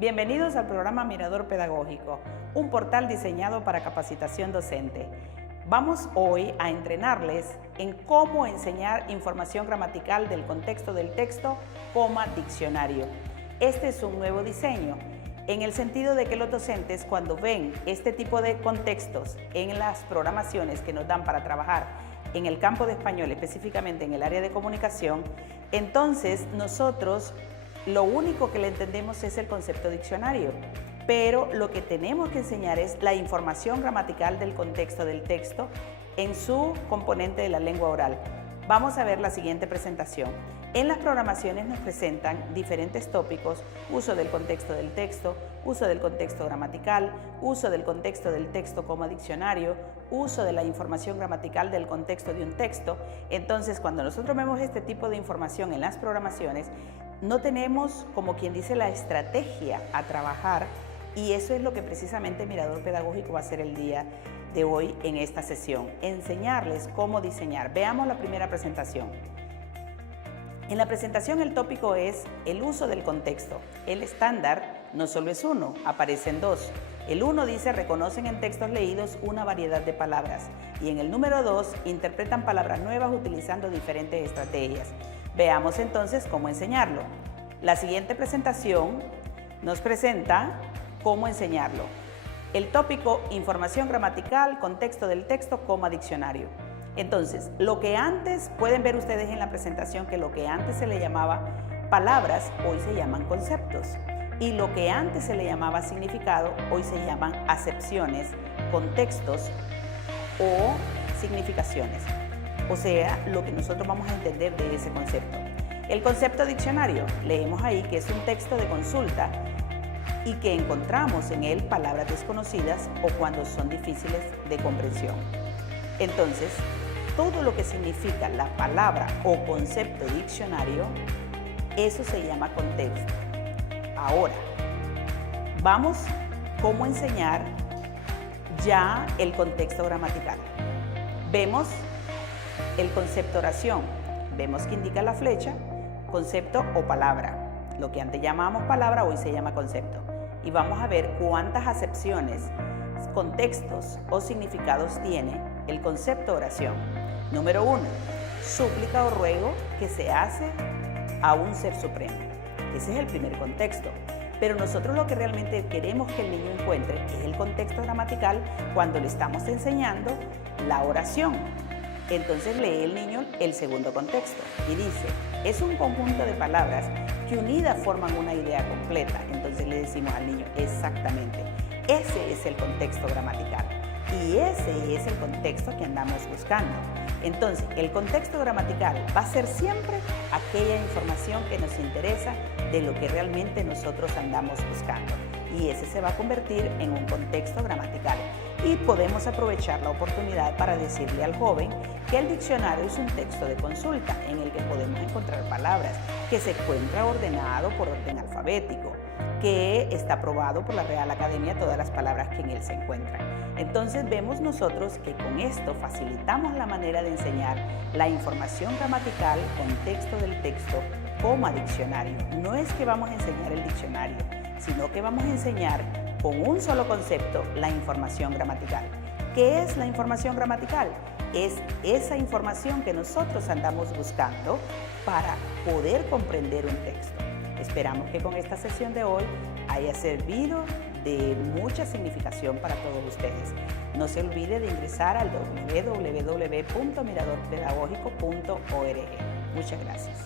Bienvenidos al programa Mirador Pedagógico, un portal diseñado para capacitación docente. Vamos hoy a entrenarles en cómo enseñar información gramatical del contexto del texto, diccionario. Este es un nuevo diseño, en el sentido de que los docentes, cuando ven este tipo de contextos en las programaciones que nos dan para trabajar en el campo de español, específicamente en el área de comunicación, entonces nosotros lo único que le entendemos es el concepto diccionario, pero lo que tenemos que enseñar es la información gramatical del contexto del texto en su componente de la lengua oral. Vamos a ver la siguiente presentación. En las programaciones nos presentan diferentes tópicos: uso del contexto del texto, uso del contexto gramatical, uso del contexto del texto como diccionario, uso de la información gramatical del contexto de un texto. Entonces, cuando nosotros vemos este tipo de información en las programaciones, no tenemos, como quien dice, la estrategia a trabajar, y eso es lo que precisamente Mirador Pedagógico va a hacer el día de hoy en esta sesión, enseñarles cómo diseñar. Veamos la primera presentación. En la presentación el tópico es el uso del contexto. El estándar no solo es uno, aparecen dos. El 1 dice: reconocen en textos leídos una variedad de palabras, y en el número 2 interpretan palabras nuevas utilizando diferentes estrategias. Veamos entonces cómo enseñarlo. La siguiente presentación nos presenta cómo enseñarlo. El tópico: información gramatical, contexto del texto, diccionario. Entonces, lo que antes, pueden ver ustedes en la presentación que lo que antes se le llamaba palabras, hoy se llaman conceptos. Y lo que antes se le llamaba significado, hoy se llaman acepciones, contextos o significaciones. O sea, lo que nosotros vamos a entender de ese concepto. El concepto diccionario, leemos ahí que es un texto de consulta y que encontramos en él palabras desconocidas o cuando son difíciles de comprensión. Entonces, todo lo que significa la palabra o concepto diccionario, eso se llama contexto. Ahora, vamos cómo enseñar ya el contexto gramatical. Vemos el concepto oración, vemos que indica la flecha, concepto o palabra. Lo que antes llamábamos palabra, hoy se llama concepto. Y vamos a ver cuántas acepciones, contextos o significados tiene el concepto oración. Número 1, súplica o ruego que se hace a un ser supremo. Ese es el primer contexto. Pero nosotros lo que realmente queremos que el niño encuentre es el contexto gramatical cuando le estamos enseñando la oración. Entonces lee el niño el segundo contexto y dice: es un conjunto de palabras que unidas forman una idea completa. Entonces le decimos al niño: exactamente, ese es el contexto gramatical y ese es el contexto que andamos buscando. Entonces, el contexto gramatical va a ser siempre aquella información que nos interesa de lo que realmente nosotros andamos buscando, y ese se va a convertir en un contexto gramatical. Y podemos aprovechar la oportunidad para decirle al joven que el diccionario es un texto de consulta en el que podemos encontrar palabras, que se encuentra ordenado por orden alfabético, que está aprobado por la Real Academia todas las palabras que en él se encuentran. Entonces vemos nosotros que con esto facilitamos la manera de enseñar la información gramatical, contexto del texto, diccionario. No es que vamos a enseñar el diccionario, sino que vamos a enseñar con un solo concepto la información gramatical. ¿Qué es la información gramatical? Es esa información que nosotros andamos buscando para poder comprender un texto. Esperamos que con esta sesión de hoy haya servido de mucha significación para todos ustedes. No se olvide de ingresar al www.miradorpedagógico.org. Muchas gracias.